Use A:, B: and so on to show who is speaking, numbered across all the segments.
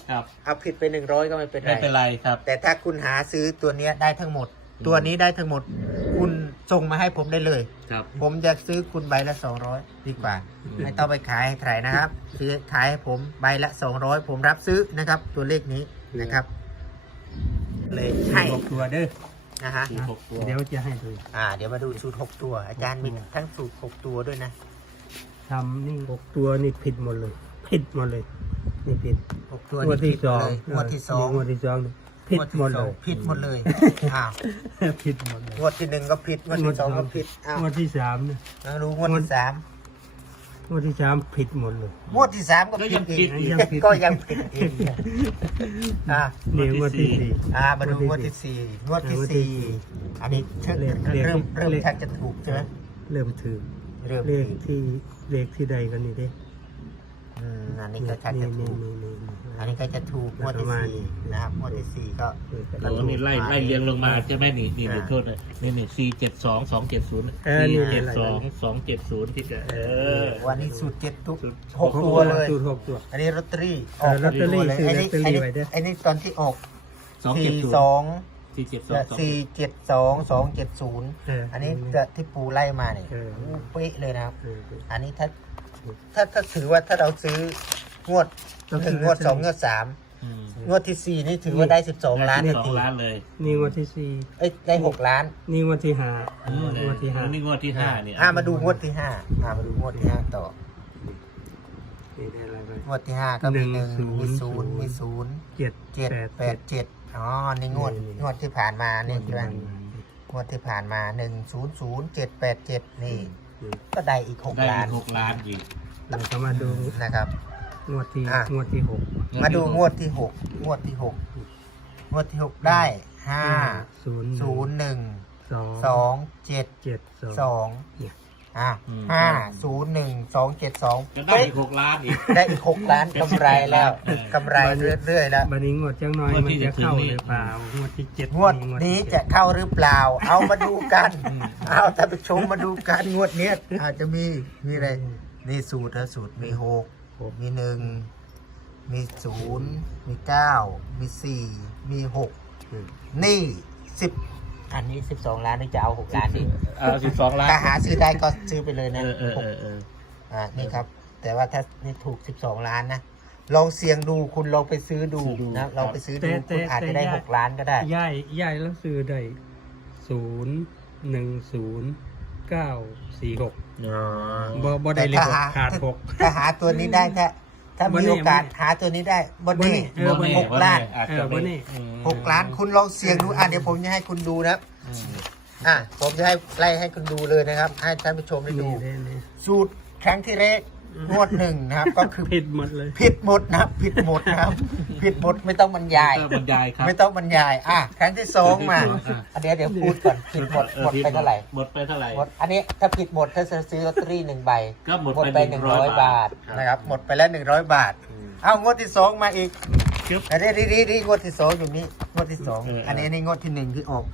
A: ครับ
B: เอาผิดไป100ก็ไม่เป็นไร
A: ไม่เป็นไรครับ
B: แต่ถ้าคุณหาซื้อตัวเนี้ยได้ทั้งหมด ตัวนี้ได้ทั้งหมด คุณส่งมาให้ผมได้เลย
A: ครับ
B: ผมจะซื้อคุณใบละ200ดีกว่า ไม่ต้องไปขายให้ใครนะครับซื้อขายให้ผมใบละ200ผมรับซื้อนะครับ ตัวเลขนี้นะครับ เลยให้
C: 6 ตัวเด้อ
B: นะฮะ
A: สูตร6 ตัว
C: เดี๋ยวจะให้ดู
B: เดี๋ยวมาดูสูตร6ตัว อาจารย์มีทั้งสูตร6ตัวด้วยนะ
C: ทำนี่6 ตัวนี่ผิดหมดเลย ผิดหมดเลย นี่ผิด
B: 6ตัว
C: งวด
B: นี่
C: ที่
B: ผิด
C: สอง
B: เลยงวดที่สอง
C: งวดที่สองนี่ผิดหมดเลย
B: ผิดหมดเลยอ้าว
C: ผิดหมดเลย
B: งวดที่1ก็ผิดงวดที่2ก็ผิดอ้าว
C: งวดที่3เนี่ย
B: มาดูงวดที่3
C: งวดที่3ผิดหมดเลย
B: งวดที่3ก็ผิดอีก
C: ยังผิด
B: ก็ยังผิดอีก
C: เนี่ยงวดที่สี่
B: มาดูงวดที่4งวดที่4อันนี้เริ่มชักจะถูกใช่ไหม
C: เริ่มถือ
B: เริ่ม
C: เลข
B: ถูก
C: เลขที่ใดกันนี่เด้
B: อันนี้ก็ชักจะถูกอันนี้ก็จะถูกงวดที่4นะครับงวดที่4ก็
A: โอ้นี่ไล่เรียงลงมาใช่ไหมนี่โทษนะนี่472 270 472 270ที่จะ
B: วันนี้สูตร7ตุ๊ก6ตัวเลย
C: สูตร6ตัว
B: อันนี้ลอตเตอรี่
C: ลอตเตอรี่
B: เลย
C: ซื้อ
B: อัน
C: ลอ
B: นี้
C: ตเตอรี่ไว้เด้อ
B: อันนี้ตอนที่ออก
A: 270
B: 472 อันนี้ที่ปูไล่มาเนี่ยเป๊ะเลยนะครับ อันนี้ถ้าถือว่าถ้าเราซื้องวด1งวด2งวด3งวดที่4นี่ถือว่าได้12 ล้าน
A: 2 ล้านเลย
C: นี่งวดที่
B: ได้6 ล้าน
C: 4นี่งวดที่5งวดที่
A: นี่งวดที่5เนี่ย
B: มาดูงวดที่5มาดูงวดที่5ต่อ
C: นี่ได้อะไรไป
B: งวดที่5ก็มี1มี0มี0
C: 7
B: 7 8 7นี่งวดที่ผ่านมานี่ใช่ไหมงวดที่ผ่านมา100787นี่ก็ได้อีก6 ล้าน
A: 6 ล้านอีก
C: เราก็มาดู
B: นะครับ
C: งวดที่6
B: มาดูงวดที่6งวดที่6งวดที่6ได้5 0 1 2 7
C: 7 2
B: 2 5 0 1 2 7 2
A: จะได้อีก6 ล้านอีก
B: ได้อีก6 ล้านกำไรแล้วกำไรเรื่อยๆแล้ว
C: บันนี้งวดจังน้อยมันจะเข้าหรือเปล่างวดที่7
B: งวดนี้จะเข้าหรือเปล่า เอามาดูกันเอาท่านผู้ชมมาดูกันงวดนี้อาจจะมีอะไรนี่สูตรนะสูตรมี6มี1มี0มี9มี4มี6นี่10อันนี้12 ล้านนี่จะเอา6 ล้านดิ
A: 12 ล้าน
B: ถ้าหาซื้อได้ก็ซื้อไปเลยนะ นี่ครับ แต่ว่าถ้านี่ถูก12 ล้านนะลองเสี่ยงดูคุณลองไปซื้อดูนะลองไปซื้อดูคุณอาจจะได้6 ล้านก็ได้
C: ย่ายแล้วซื้อได้010 946บ่ได้เลยขาด6
B: ถ้าหาตัวนี้ได้ถ้ามีโอกาสหาตัวนี้ได้บนนี้6 ล้าน6 ล้านคุณลองเสี่ยงดูเดี๋ยวผมจะให้คุณดูนะผมจะไล่ให้คุณดูเลยนะครับ ให้ท่านผู้ชมได้ดู สูตรครั้งที่แรกงวด1นะครับ ก็คือ
C: ผิดหมดเลย
B: ผิดหมดนะครับผิดหมดนะครับผิดหมดไม่ต้องบรรยาย
A: ครับ
B: ไม่ต้องบรรยายครั้งที่2มาเดี๋ยวพูดก่อนผิดหมดไปเท่าไหร่
A: หมดไปเท่าไหร่
B: หมดอันนี้ถ้าผิดหมดถ้าซื้อลอตเตอรี่1 ใบ
A: ก็หมด
B: ไป
A: ไป
B: 100 บาทนะครับหมดไปแล้ว100 บาทเอางวดที่2มาอีกอันนี้ดีงวดที่2อยู่นี่งวดที่2อันนี้งวดที่1ที่ออก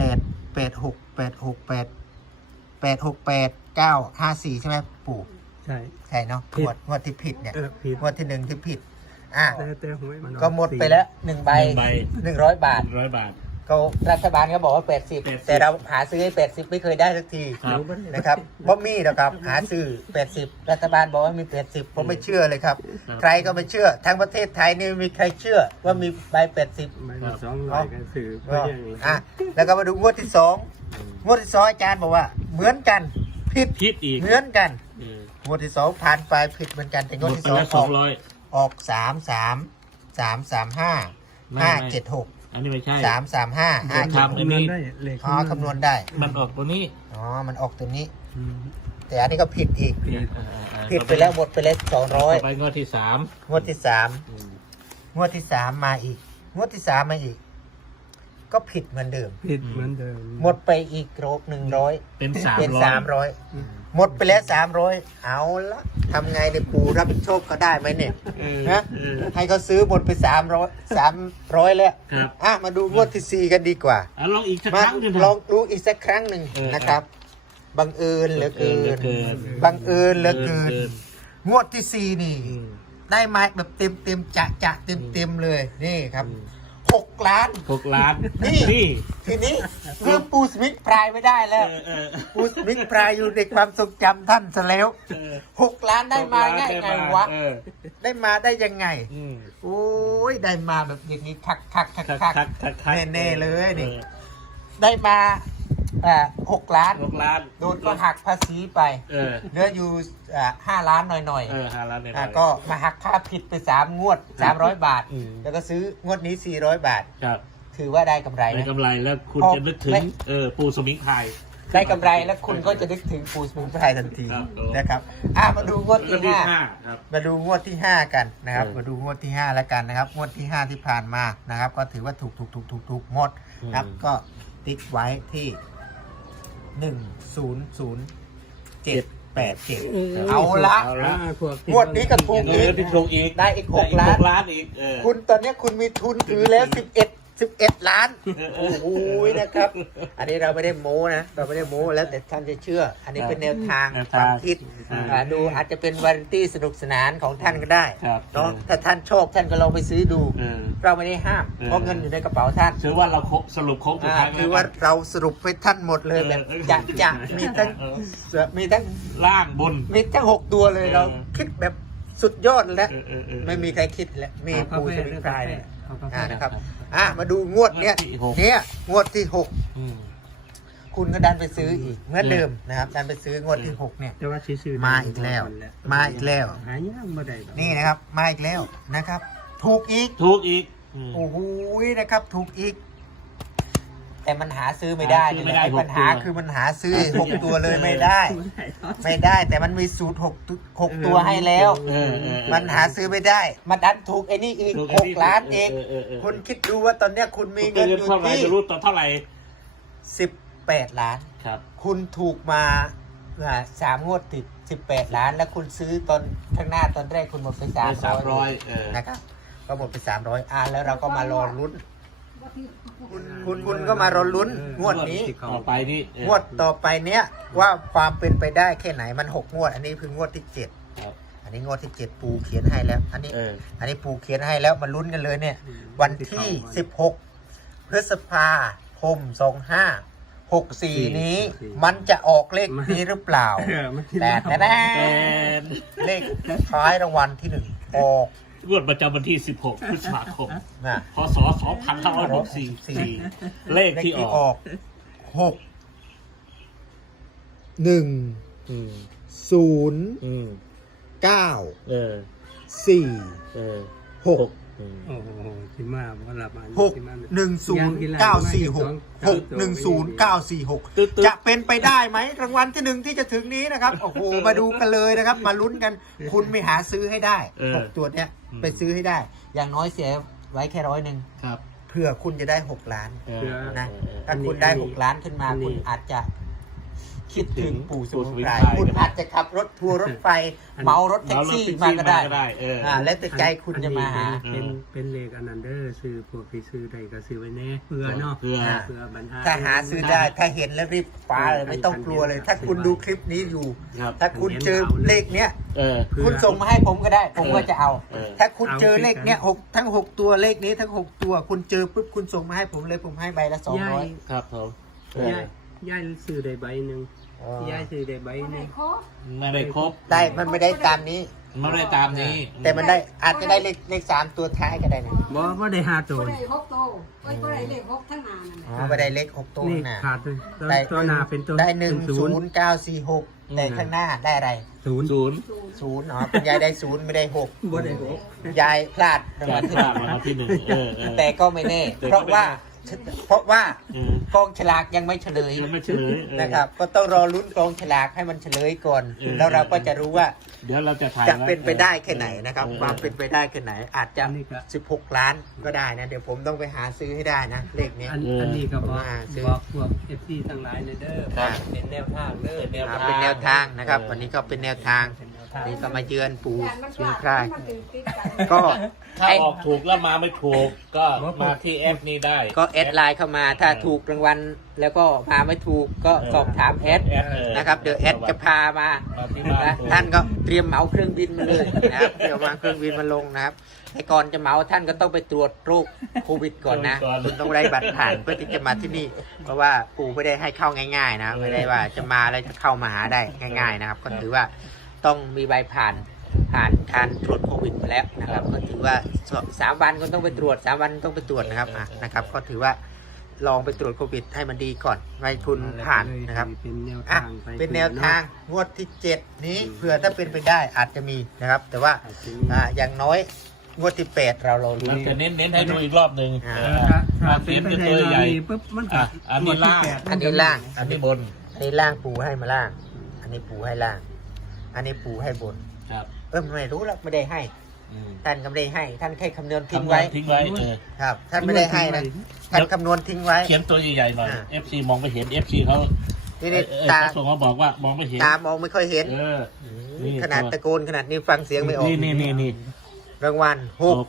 B: 868686868 954ใช่ไหมปู่ใช่เนาะงวดที่ผิดเนี่ยงวดที่1ที่ผิด
C: แต่หวยมัน
B: ก็หมดไปแล้ว1 ใบ100 บาท
A: 100 บาท
B: ก็รัฐบาลเขาบอกว่า80แต่เราหาซื้อให้80ไม่เคยได้สักทีนะครับบ่มีนะครับหาซื้อ80รัฐบาลบอกว่ามี80ผมไม่เชื่อเลยครับใครก็ไม่เชื่อทั้งประเทศไทยนี่ไม่มีใครเชื่อว่ามีใบ80
C: ไม่200กันซื้อ
B: แล้วก็มาดูงวดที่2งวดที่2อาจารย์บอกว่าเหมือนกันผิด
A: อีก
B: เหมือนกันงวดที่2ผ่านไปผิดเหมือนกันแต่งวดที่2ออก33335 576
A: อันนี้ไม่ใช่
B: 335
A: ทำอันนี้
B: คำนวณได้
A: มันออกตัวนี้
B: มันออกตัวนี้แต่อันนี้ก็ผิดอีกผิดไปแล้วหมดไปแล้ว200
A: ไปงวดที่
B: 3งวดที่3งวดที่3มาอีกงวดที่3มาอีกก็ผิดเหมือนเดิมหมดไปอีก100
A: เป็น
B: 300หมดไปแล้ว300เอาละทำไงเนี่ยปู่รับผิดชอบก็ได้ไหมเนี่ยนะให้เขาซื้อหมดไป300แล้วมาดูงวดที่4กันดีกว่า
A: ลองอีกสักครั้งหนึ่ง
B: ลองดูอีกสักครั้งหนึ่งนะครับบังเอิญเหลือเกินบังเอิญเหลือเกินงวดที่4นี่ได้มาแบบเต็มจะเต็มเลยนี่ครับ6 ล้าน
A: 6 ล้าน
B: นี่
A: นี่
B: ทีนี้เพิ่มปูสมิธพรายไม่ได้แล้วปูสมิธพรายอยู่ในความทรงจำท่านซะแล้ว6 ล้านได้มาง่ายไงวะได้มาได้ยังไงโอ้ยได้มาแบบอย่างนี้คักแน่ๆเลยนี่ได้มา6 ล้าน
A: 6 ล้าน
B: โดนก็หักภาษีไปเหลืออยู่5 ล้านหน่อย
A: 5 ล้านเนี่ย
B: ก็มาหักค่าผิดไป3 งวด 300 บาท แล้วก็ซื้องวดนี้400 บาท
A: ครับ
B: ถือว่าได้กำไร
A: ได้
B: นะ
A: กำไรแล้วคุณจะนึกถึงปูสมิงพราย
B: ได้กำไรแล้วคุณก็จะนึกถึงปูสมุนไพรทันที
A: ครับ
B: นะครับมาดูงวดที่
A: ครับ
B: 5มาดูงวดที่ 5 กันนะครับ มาดูงวดที่ 5 แล้วกันนะครับ งวดที่ 5 ที่ผ่านมานะครับ ก็ถือว่าถูกหมดนะครับ ก็ติ๊กไว้ที่ 100,787เอาละ งวดนี้ก็ถูก
A: ที่ถูกอีก
B: ได้อีก6 ล้าน
A: ล้านอีก
B: คุณตอนนี้คุณมีทุนถือแล้ว11 ล้านโอ้โหนะครับ อันนี้เราไม่ได้โม้นะเราไม่ได้โม้แล้วแต่ท่านจะเชื่อ อันนี้เป็นแนวทางความคิดดูอาจจะเป็นวาไรตี้สนุกสนานของท่านก็ได้เนาะถ้าท่านชอบท่านก็ลองไปซื้อดูเราไม่ได้ห้ามเพราะเงินอยู่ในกระเป๋าท่าน
A: ถือว่าเราสรุปโค้งสุดท้าย
B: คือว่าเราสรุปให้ท่านหมดเลยแบบจะมีทั้ง
A: ล่างบน
B: มีทั้ง6 ตัวเลยเราคิดแบบสุดยอดแล้วไม่มีใครคิดแล้วมีปูสมิงพรายนะครับมาดูงวดเนี้ยงวดที่ 6คุณก็ดันไปซื้ออีกเหมือนเดิมนะครับดันไปซื้องวดที่ 6เนี่ยมาอีกแล้วหายากมาได้นี่นะครับมาอีกแล้วนะครับถูกอีกโอ้โหนะครับถูกอีกแต่มันหาซื้อไม่ได้ปัญหาคือมันหาซื้อ6 ตัวเลยไม่ได้แต่มันมีสูตร6 ตัวให้แล้วมันหาซื้อไม่ได้มันดันถูกไอ้นี่อีก6 ล้านเองคุณคิดดูว่าตอนเนี้ยคุณมีเงินอยู่ที่
A: จะรู้ตอนเท่าไหร่
B: 18 ล้าน
A: ครับ
B: คุณถูกมา3 งวดติด18 ล้านแล้วคุณซื้อตอนข้างหน้าตอนแรกคุณหมดไป300นะครับก็หมดไป300แล้วเราก็มารอลุ้นคุณก็มารอลุ้นงวดนี้
A: ต่อไปนี่
B: งวดต่อไปเนี้ยว่าความเป็นไปได้แค่ไหนมัน6 งวดอันนี้คืองวดที่7อันนี้งวดที่7ปูเขียนให้แล้วอันนี้ปูเขียนให้แล้วมาลุ้นกันเลยเนี่ยวันที่16 พฤษภาคม 2564 นี้มันจะออกเลขนี้หรือเปล่าแต่เลขท้ายรางวัลที่1ออก
A: งวดประจำวันที่ 16 พฤษภาคม พศ 2564เลขที่ออก
B: 6 1 0 9 4 6
C: โอ้โหที่มาว่าหลับมา
B: 61096610946จะเป็นไปได้ไหมรางวัลที่1ที่จะถึงนี้นะครับโอ้โหมาดูกันเลยนะครับมาลุ้นกันคุณไม่หาซื้อให้ได้6 ตัวเนี้ยไปซื้อให้ได้อย่างน้อยเสียไว้แค่100
A: ครับ
B: เพื่อคุณจะได้6 ล้านนะถ้าคุณได้6 ล้านขึ้นมาคุณอาจจะคิดถึงปู่สมุนไพรคุณอาจจะขับรถทัวร์รถไฟเหมารถแท็กซี่มาก็ได้แล้วแต่ใจคุณจะมาหา
C: เป็นเลขอนันเดอร์ซื้อพวกที่ซื้อใดก็ซื้อไว้แน่เพื่อเนาะเพื่อบรรทัด
B: ถ้าหาซื้อได้ถ้าเห็นแล้วรีบคว้าเลยไม่ต้องกลัวเลย ถ้าคุณดูคลิปนี้อยู่ถ้าคุณเจอเลขเนี้ยคุณส่งมาให้ผมก็ได้ผมก็จะเอาถ้าคุณเจอเลขเนี้ยทั้ง6 ตัวเลขนี้ทั้ง6 ตัวคุณเจอปุ๊บคุณส่งมาให้ผมเลยผมให้ใบละ200
A: ครับผม
C: ย่ายซื้อได้ใบหนึ่งย่ายซื้อได้ใบหนึ่ง
A: ไม่ได้ครบ
B: ได้มันไม่ได้ตามนี้
A: ไม่ได้ตามนี้
B: แต่มันได้อาจจะได้เลข3 ตัวท้ายก็ได้นะ
C: ว่าได้5 ตัว
D: ได้6 ตัวก็ได้เลข6ทั้งนานั่น
B: ไม่ได้เลข6 ตัว
C: นะขาดเลยตัวนาเป็นตัว
B: ได้10946แต่ข้างหน้าได้อะไร0คุณยายได้0ไม่ได้6
C: บ่ได้
B: 6ยายพลาดรางวัล
A: ที่1
B: แต่ก็ไม่แน่เพราะว่ากองฉลากยังไม่เฉลยนะครับก็ต้องรอลุ้นกองฉลากให้มันเฉลยก่อนแล้วเราก็จะรู้ว่า
A: เดี๋ยวเราจะ
B: เป็นไปได้แค่ไหนนะครับความเป็นไปได้แค่ไหนอาจจะ16 ล้านก็ได้นะเดี๋ยวผมต้องไปหาซื้อให้ได้นะเลขนี้
C: อันนี้ก็บอกพวก FC ทั้งหลายเลยเด้อเป็นแนวทาง
B: เป็นแนวทางนะครับวันนี้ก็เป็นแนวทางนี่ก็มาเยือนปู่
D: ย่านมัน
B: สมิง
D: ว่า
B: พราย
D: มันติดกัน
B: ก็
A: ถ้าออกถูกแล้วมาไม่ถูกก็มาที่แอปนี้ได้
B: ก็แอดไลน์เข้ามาถ้าถูกรางวัลแล้วก็มาไม่ถูกก็สอบถามแอดนะครับเดี๋ยวแอดจะพามา
A: มาที่บ้าน
B: นะท่านก็เตรียมเหมาเครื่องบินมาเลยนะครับเดี๋ยวมาเครื่องบินมาลงนะครับแต่ก่อนจะเหมาท่านก็ต้องไปตรวจโรคโควิดก่อนนะคุณต้องได้บัตรผ่านเพื่อที่จะมาที่นี่ เพราะว่าปู่ไม่ได้ให้เข้าง่ายๆนะไม่ได้ว่าจะมาแล้วจะเข้ามาหาได้ง่าย ๆนะครับ ก็ถือว่าต้องมีใบผ่านการตรวจโควิดมาแล้วนะครับก็ถือว่า3 วันก็ต้องไปตรวจ3 วันต้องไปตรวจนะครับนะครับก็ถือว่าลองไปตรวจโควิดให้มันดีก่อนไว้คุณผ่านนะครับ
C: เป็นแนว
B: อ่ะ
C: ทางไป
B: เป็นแนวทางงวดที่ 7 นี้เผื่อถ้าเป็นไปได้อาจจะมีนะครับ แต่ว่าอย่างน้อยงวดที่ 8 เราลุ้
A: เรา
B: น
A: จะเน้นให้ดูอีกรอบหนึ่ง
C: ถ้าเป็นไปได้เรามีปุ๊บมันก็
A: อันนี้ล่าง
B: อันนี้ล่าง
A: อันนี้บน
B: อันนี้ล่างปูให้มาล่าง อันนี้ปูให้ล่าง อันนี้ปูให้บน
A: ครับ
B: ไม่รู้แล้วไม่ได้ให้
A: อืม
B: ท่านก็ไม่ได้ให้ ท่านแค่คำนวณทิ้ง
A: คำนว
B: ไว้
A: ณทิ้งไว้
B: ครับ ท่านไม่ได้ให้นะท่านคำนวณทิ้งไว้
A: เขียนตัวใหญ่ๆหน่อย FC มองไม่เห็น FC เขา
B: นี่
A: ตา
B: ตา
A: ส่งมาบอกว่ามองไม่เห็น
B: ตามองไม่ค่อยเห็น
A: นี่
B: ขนาดตะโกนขนาดนี้ฟังเสียงไม่ออก
A: นี่
B: รางวัลหก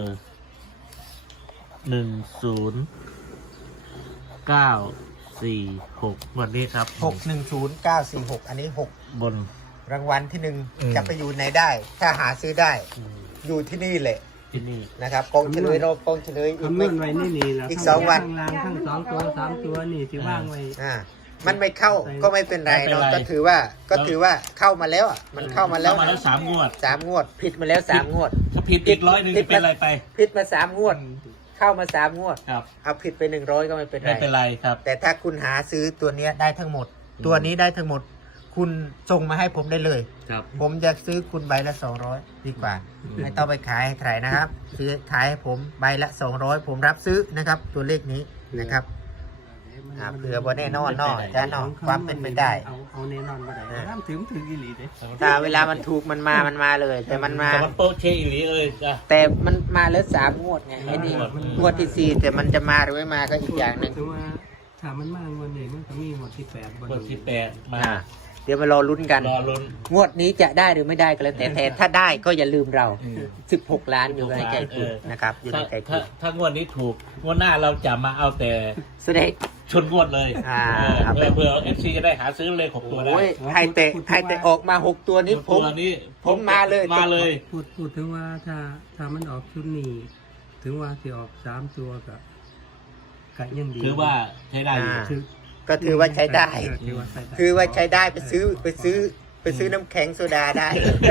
A: 10946วันนี้ครับ
B: 610946 อันนี้
A: บน
B: 6 รางวัลที่
A: อืม
B: 1 จะไปอยู่ไหนได้ ถ้าหาซื้อได้ อยู่ที่นี่แหละ
A: ที่นี่
B: นะครับกองเฉลยรอกองเฉลยอีก
C: คำน
B: ไม่
C: วณไว้นี่แหละ
B: อีก2 วัน
C: ข้างล่างทั้ง2 ตัว 3 ตัวนี่ที่ว่างไว้
B: มันไม่เข้าก็ไม่เป็นไร
A: ไม่เป็น
B: เนาะ
A: ไร
B: ก็ถือว่าเข้ามาแล้วอ่ะมันเข้ามาแล้ว
A: เข้ามาแล้ว3 งวด
B: 3 งวด ผิดมาแล้ว 3 งวด
A: ถ้าผิดอีก100จะเป็นอะไรไป
B: ผิดมา 3 งวด เข้ามา 3 งวด
A: ครับ
B: เอาผิดไป100ก็ไม่เป็นไร
A: ไม่เป็นไรครับ
B: แต่ถ้าคุณหาซื้อตัวเนี้ยได้ทั้งหมด ตัวนี้ได้ทั้งหมด คุณส่งมาให้ผมได้เลย
A: ครับ
B: ผมจะซื้อคุณใบละ200ดีกว่า ไม่ต้องไปขายให้ใครนะครับ ซื้อขายให้ผมใบละ200ผมรับซื้อนะครับ ตัวเลขนี้นะครับเผื่อบ่แน่นอนเนาะจ้าเนาะความเป็นไปได้
C: เอาแน่นอนบ่ได้น้ำถึงอีหลีเด้
B: ถ้าเวลามันถูกมันมาเลย แต่มันมา
A: แต่มันโป๊ะเชยอีหลีเลยจ้ะ
B: แต่มันมาแล้ว3 งวดไงไอ้นี่ งวดที่ 4 แต่มันจะมาหรือไม่มาก็อีกอย่างหนึ่ง
C: แต่ว่าถ้ามันมางวดนี้มันก็มีงวดที่8
A: คนที่8มา
B: เดี๋ยวมารอลุ้นกัน
A: รอลุ้น
B: งวดนี้จะได้หรือไม่ได้ก็แล้วแต่ถ้าได้ก็อย่าลืมเรา
A: อืม
B: 16 ล้านอยู่ในใจคุณนะครับอยู่ในใจคุ
A: ถ้างวดนี้ถูกงวดหน้าเราจะมาเอาแต่
B: แสดง
A: ชนงวดเลย เพื่อ FC จะได้หาซื้อเลข6ตัวได้
B: โอ้ยให้แต่ออกมา 6 ตัวนี้ผม
A: ตัวนี้
B: ผมมาเลย
A: มาเลย
C: พูดถึงว่าถ้ามันออกชุดนี้ถึงว่าที่ออก3 ตัวก็ยังดี
A: คือว่าใช้ได้อยู่
C: ถือ
B: ก็ถือว่าใช้ได้
C: ถือว่าใช้ได้
B: คือว่าใช้ได้ไปซื้อน้ำแข็งโซดาได้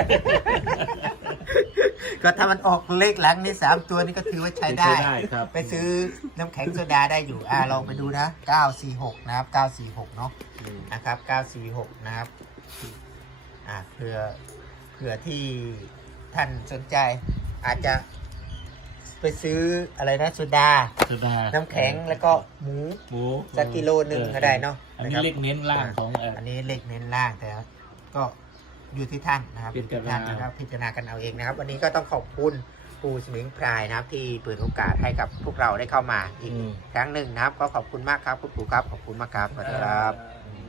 B: ก็ถ้ามันออกเลขหลังนี่3 ตัวนี่ก็ถือว่าใช้ได้
A: ครับ
B: ไปซื้อน้ำแข็งโซดาได้อยู่ลองไปดูนะ946นะครับ946เนาะนะครับ946นะครับเผื่อที่ท่านสนใจ อาจจะไปซื้ออะไรนะโซดา
A: สุดา
B: น้ำแข็งแล้วก็หมู
A: หมู
B: สักกิโลหนึ่งก็ได้เนาะ
A: อันนี้เลขเน้นล่างของ
B: อันนี้เลขเน้นล่างแต่ก็อยู่ที่ท่านนะครับ
A: พิจารณา
B: ท่านนะครับพิจารณากันเอาเองนะครับ วันนี้ก็ต้องขอบคุณปู่สมิงพรายนะครับ ที่เปิดโอกาสให้กับพวกเราได้เข้ามาอีกครั้งหนึ่งนะครับ ก็ขอบคุณมากครับคุณปู่ครับขอบคุณมากครับสวัสดีครับ